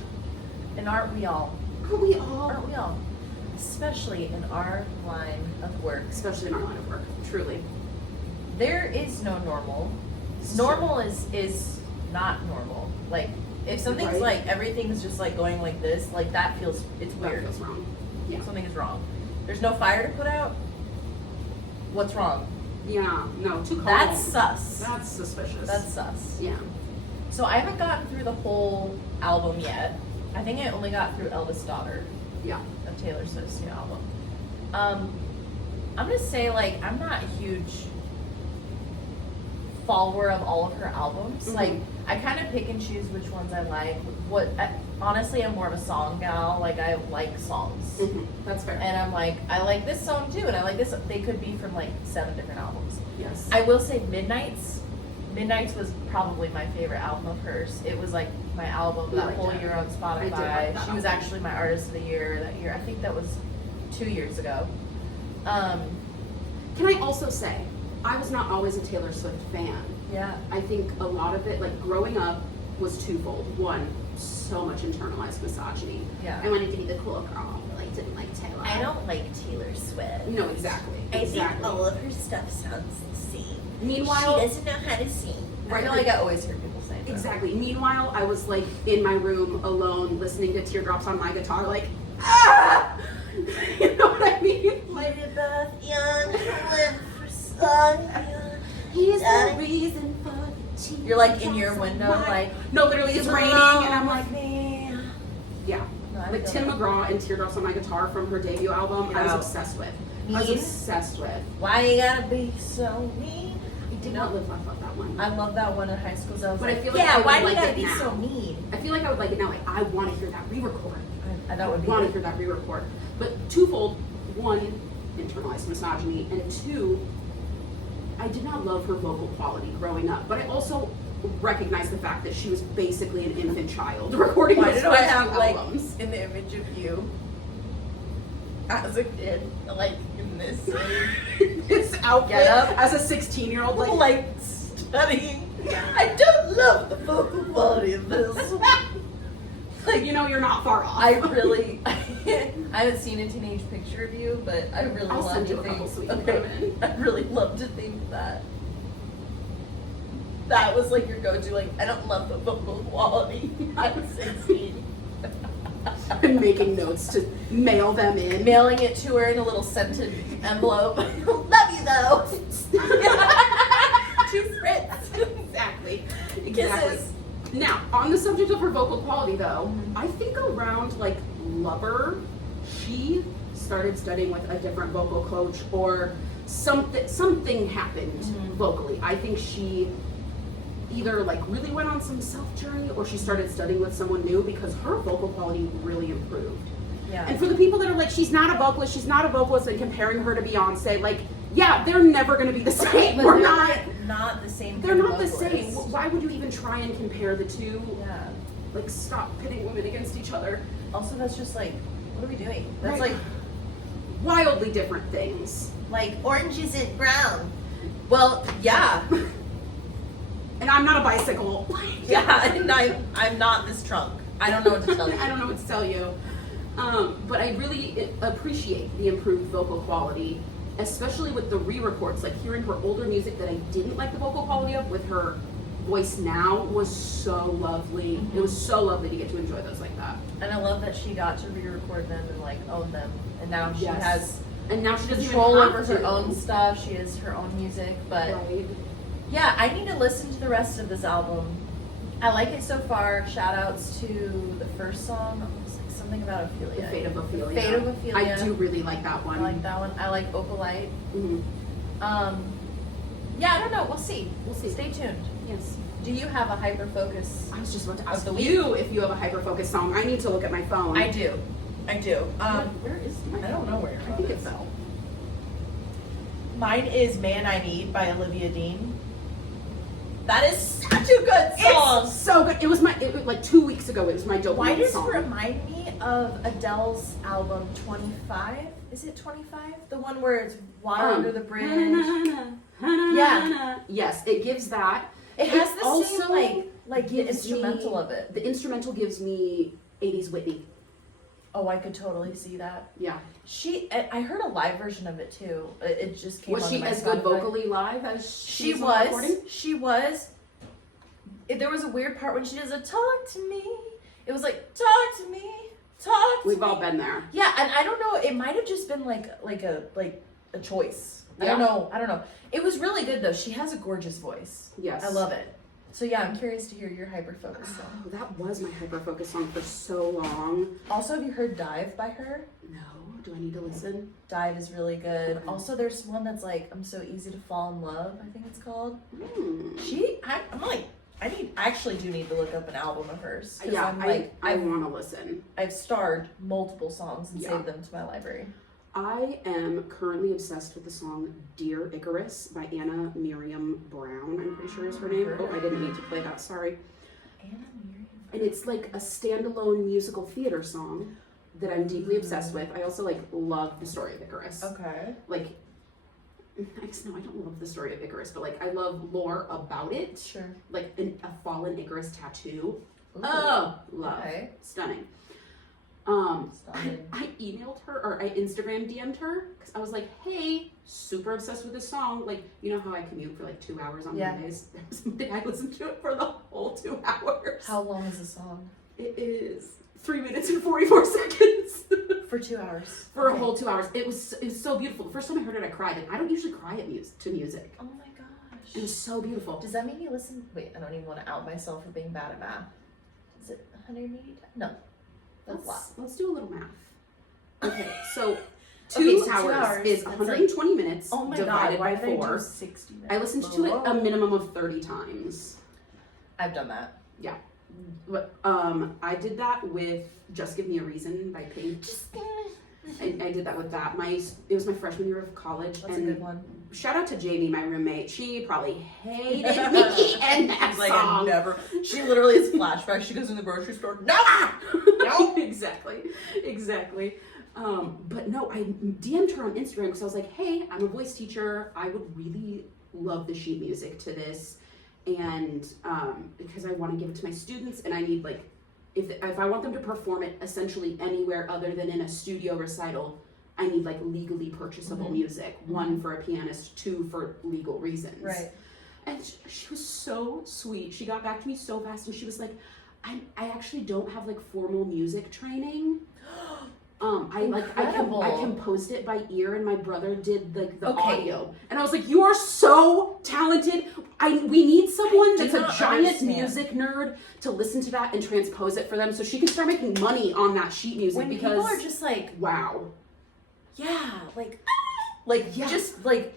And aren't we all? Aren't we all? Aren't we all? Especially in our line of work. Especially in our line of work, truly. There is no normal. It's Normal is not normal. Like if something's Right. like everything's just like going like this, like that feels it's That weird. feels wrong. Yeah. Something is wrong. There's no fire to put out. What's wrong? Yeah. No. Too calm. That's sus. That's suspicious. That's sus. yeah. So I haven't gotten through the whole album yet. I think I only got through Eldest Daughter Yeah. of Taylor Swift's new album. I'm gonna say like I'm not a huge follower of all of her albums. Mhm. Like I kind of pick and choose which ones I like. Honestly, I'm more of a song gal. Like I like songs, Mm-hmm. That's fair. and I'm like I like this song too, and I like this. They could be from like 7 different albums. yes. I will say Midnights. Midnights was probably my favorite album of hers. It was like my album I that liked whole it. year on I did Spotify. like that She was album. actually my artist of the year that year. I think that was 2 years ago. Can I also say, I was not always a Taylor Swift fan. Yeah. I think a lot of it, like growing up, was twofold. One, so much internalized misogyny. Yeah. I wanted to be the cool girl, but like didn't like Taylor. I don't like Taylor Swift. No, exactly. I exactly. think all of her stuff sounds the same. Meanwhile, she doesn't know how to sing. Right, I feel like- like I always hear people say that. exactly. Meanwhile, I was like in my room alone, listening to Teardrops on my guitar, like, ah! You know what I mean? Like, We're both young, went for sun. he's the reason for the tears. You're like in your on window, my- like no, literally it's raining, and I'm like, yeah. No, I Like feel Tim that. McGraw and Teardrops on My Guitar from her debut album, I was Yeah. obsessed with. I was Mean. obsessed with. Why you gotta be so mean? I did not live off of that one. I love that one in high school. So I was But I like, feel like I yeah, would why do you like gotta it be now. so mean? I feel like I would like it now. Like I want to hear that re-record. That would be want to good. hear that re-record. But twofold. One, internalized misogyny, and 2, I did not love her vocal quality growing up, but I also recognize the fact that she was basically an infant child recording Why those did I first have two like albums. an image of you as a kid, like in this This outfit Get up. as a 16-year-old, like studying? I don't love the vocal quality of this. like, you know, you're not far off. I really, I haven't seen a teenage picture of you, but I really I'll love send to you a think. couple sweet Okay, women. I really love to think that that was like your go-to. Like, I don't love the vocal quality. I'm 16. I'm making notes to mail them in. Mailing it to her in a little scented envelope. Love you though. To Fritz. Exactly. Kisses. Now, on the subject of her vocal quality, though, I think around like Lover, she started studying with a different vocal coach, or something happened vocally. I think she either like really went on some self journey, or she started studying with someone new, because her vocal quality really improved. Yeah. And for the people that are like, she's not a vocalist, and comparing her to Beyonce, like, yeah, they're never going to be the same. But We're they're not the same. They're kind of not the same. vocalist. Why would you even try and compare the two? Yeah. Like, stop pitting women against each other. Also, that's just like, what are we doing? That's Right. like Wildly different things. orange isn't brown. Well, yeah. And I'm not a bicycle. Yeah, and I'm not this trunk. I don't know what to tell you. I don't know what to tell you. But I really appreciate the improved vocal quality, especially with the re-records. Like, hearing her older music that I didn't like the vocal quality of, with her voice now, was so lovely. It was so lovely to get to enjoy those like that. And I love that she got to re-record them and like own them. And now she Yes. has And now she doesn't control even over have her to. own stuff. She has her own music. But Right. yeah, I need to listen to the rest of this album. I like it so far. Shout outs to the first song. It was like something about Ophelia. The Fate of Ophelia. Fate of Ophelia. I do really like that one. I like that one. I like Opalite. Mhm. Yeah, I don't know. We'll see. We'll see. Stay tuned. Yes. Do you have a hyper focus? I was just about to Of ask the week. you if you have a hyper-focused song. I need to look at my phone. I do. I do. Where is my I don't know where your I think phone it is. fell. Mine is Man I Need by Olivia Dean. That is such a good song. It's so good. It was like 2 weeks ago. It was my dopamine Why does song. it remind me of Adele's album 25? Is it 25? The one where it's Water Under the Bridge. Yeah. Yes, it gives that. It has the also same like the gives instrumental me- of it. The instrumental gives me 80s Whitney. Oh, I could totally see that. Yeah. I heard a live version of it too. It just came. Was onto she my as good Spotify. vocally live as She was on the was. recording? She was. There was a weird part when she does a talk to me. It was like talk to me, talk to We've me. all been there. Yeah, and I don't know. It might have just been like a choice. I don't Yeah. know. I don't know. It was really good though. She has a gorgeous voice. Yes. I love it. So yeah, I'm curious to hear your hyper focus song. Oh, that was my hyper-focus song for so long. Also, have you heard Dive by her? No. Do I need to listen? Dive is really good. Okay. Also, there's one that's like I'm so easy to fall in love. I think it's called. I'm like I actually do need to look up an album of hers. 'Cause Yeah, I'm like I want to listen. I've starred multiple songs and Yeah. saved them to my library. I am currently obsessed with the song Dear Icarus by Anna Miriam Brown, I'm pretty sure is her name. Oh, I didn't mean to play that, sorry. Anna Miriam. And it's like a standalone musical theater song that I'm deeply obsessed with. I also like love the story of Icarus. Okay. Like, I guess no, I don't love the story of Icarus, but like I love lore about it. Sure. Like a fallen Icarus tattoo. Ooh. Oh, love. Okay. Stunning. Stunning. I emailed her, or I Instagram DM'd her, because I was like, hey, super obsessed with this song. Like, you know how I commute for like 2 hours on Yeah. Mondays? There was something I listened to it for the whole 2 hours. How long is the song? It is 3 minutes and 44 seconds. For 2 hours. For a Okay. whole 2 hours. It was so beautiful. The first time I heard it, I cried. And I don't usually cry to music. Oh my gosh. It was so beautiful. Does that mean you listen? Wait, I don't even want to out myself for being bad at math. Is it 180? No. That's a lot. Let's do a little math. Okay, so Okay, two so 2 hours hours, is that's 120 minutes Oh my divided god, why by did I 4. do 60 minutes? I listened to it a minimum of 30 times. I've done that. But I did that with Just Give Me a Reason by Pink. Just I did that with that. It was my freshman year of college. That's and a good one. Shout out to Jamie, my roommate. She probably hated me and that Like song. she literally has flashbacks. She goes in the grocery store. No! No! Exactly. But no, I DM'd her on Instagram because I was like, hey, I'm a voice teacher. I would really love the sheet music to this. And because I want to give it to my students, and I need like, if I want them to perform it essentially anywhere other than in a studio recital, I need like legally purchasable music. One, for a pianist, two, for legal reasons. Right. And she was so sweet. She got back to me so fast, and she was like, I actually don't have like formal music training. I composed it by ear, and my brother did like the audio. And I was like, you are so talented. We need someone that's a giant music nerd to listen to that and transpose it for them, so she can start making money on that sheet music. When because people are just like, wow, yeah, yeah. just like,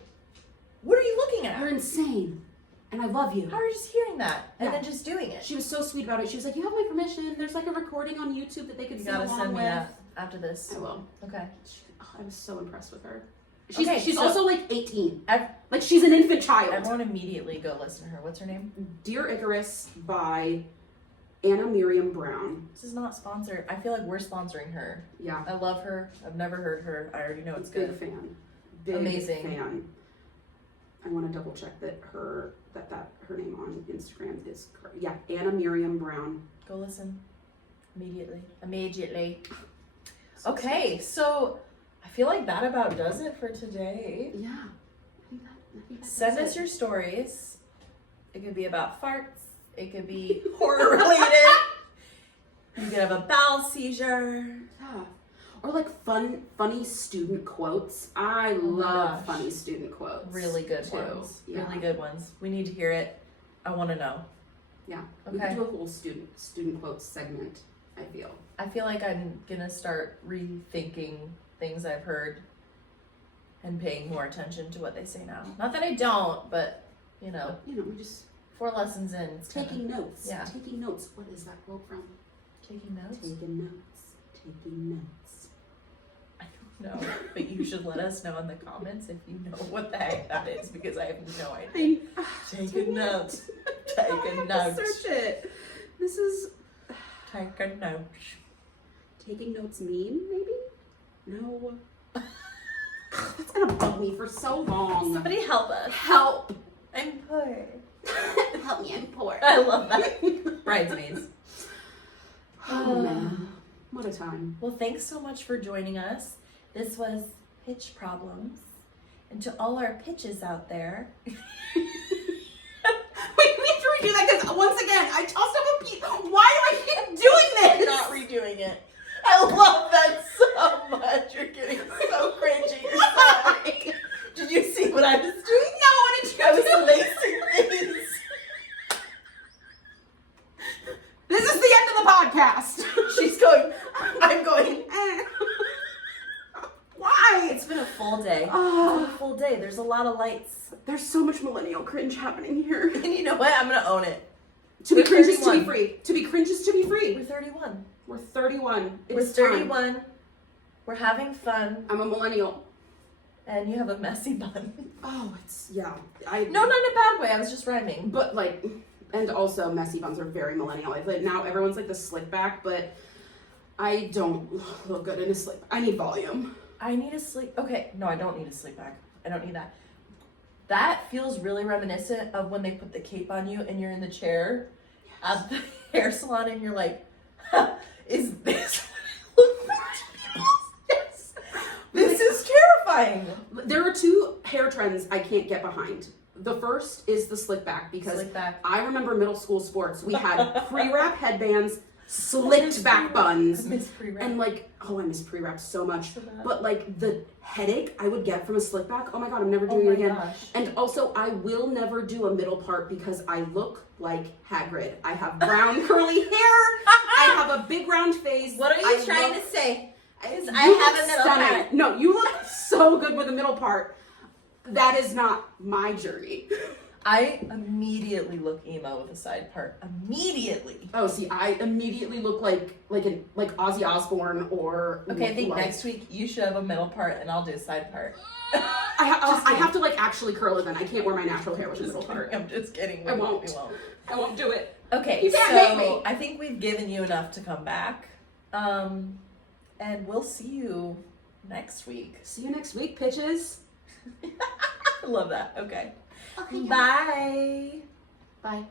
what are you looking at? You're insane, and I love you. How are you just hearing that and then just doing it? She was so sweet about it. She was like, you have my permission. There's like a recording on YouTube that they could sing along with. You gotta send me that after this. I will. Okay. I was so impressed with her. She's also like 18. Like she's an infant child. Everyone immediately go listen to her. What's her name? Dear Icarus by Anna Miriam Brown. This is not sponsored. I feel like we're sponsoring her. Yeah. I love her. I've never heard her. I already know it's good. Big fan. Amazing Fan. I want to double check that her name on Instagram is correct. Yeah, Anna Miriam Brown. Go listen. Immediately. Okay, so I feel like that about does it for today. Yeah. I think that Send us your stories. It could be about farts. It could be horror related. You could have a bowel seizure. Yeah. Or like funny student quotes. I love funny student quotes. Really good ones. Yeah. Really good ones. We need to hear it. I want to know. Yeah. Okay. We could do a whole student quotes segment, I feel. I feel like I'm going to start rethinking things I've heard and paying more attention to what they say now. Not that I don't, but we just 4 lessons in. Taking notes. Yeah. Taking notes. What is that quote from? Taking notes? Taking notes. Taking notes. I don't know, but you should let us know in the comments if you know what the heck that is, because I have no idea. Taking notes. Taking notes. Search it. This is... Take a note. Taking notes meme, maybe? No. That's gonna bug me for so long. Somebody help us. Help. I'm poor. Help me, I'm poor. I love that. Bridesmaids. Oh man. What a time. Well, thanks so much for joining us. This was Pitch Problems. And to all our pitches out there. Wait, we have to redo that because once again, I tossed up a piece. Why do I keep doing this? I'm not redoing it. I love that so much. You're getting so cringy. Why? Did you see what I was doing? No, what did you I do? was lacing things. This is the end of the podcast. She's going, I'm going. Why? It's been a full day. It's been a full day. There's a lot of lights. There's so much millennial cringe happening here. And you know what? I'm going to own it. To be We're cringe is 31. to be free. To be cringe is to be free. We're 31. We're 31. We're 31. We're having fun. I'm a millennial. And you have a messy bun. Oh, it's, yeah. No, not in a bad way. I was just rhyming. But like, and also messy buns are very millennial. Like now everyone's like the slick back, but I don't look good in a slick. I need volume. I need a sleep. Okay, no, I don't need a sleep bag. I don't need that. That feels really reminiscent of when they put the cape on you and you're in the chair at the hair salon and you're like, is this what I look like to people? Yes. This is terrifying. There are 2 hair trends I can't get behind. The first is the slick back because Slick back. I remember middle school sports. We had pre-wrap headbands, slicked back buns, I miss pre-wrap. and like, oh, I miss pre-wrap so much. So bad. But like the headache I would get from a slick back, oh my god, I'm never doing my it again. gosh. And also, I will never do a middle part because I look like Hagrid. I have brown curly hair. I have a big round face. What are you trying to say? I have a middle part. No, you look so good with a middle part. That is not my journey. I immediately look emo with a side part. Immediately. Oh, see, I immediately look like Ozzy Osbourne or. Okay, I think next week you should have a middle part and I'll do a side part. I have to like actually curl it then. I can't wear my natural hair with the middle part. I'm just kidding. I won't. I won't do it. Okay, You can't make me. I think we've given you enough to come back. And we'll see you next week. See you next week, pitches. I love that. Okay. Okay. Bye. Bye.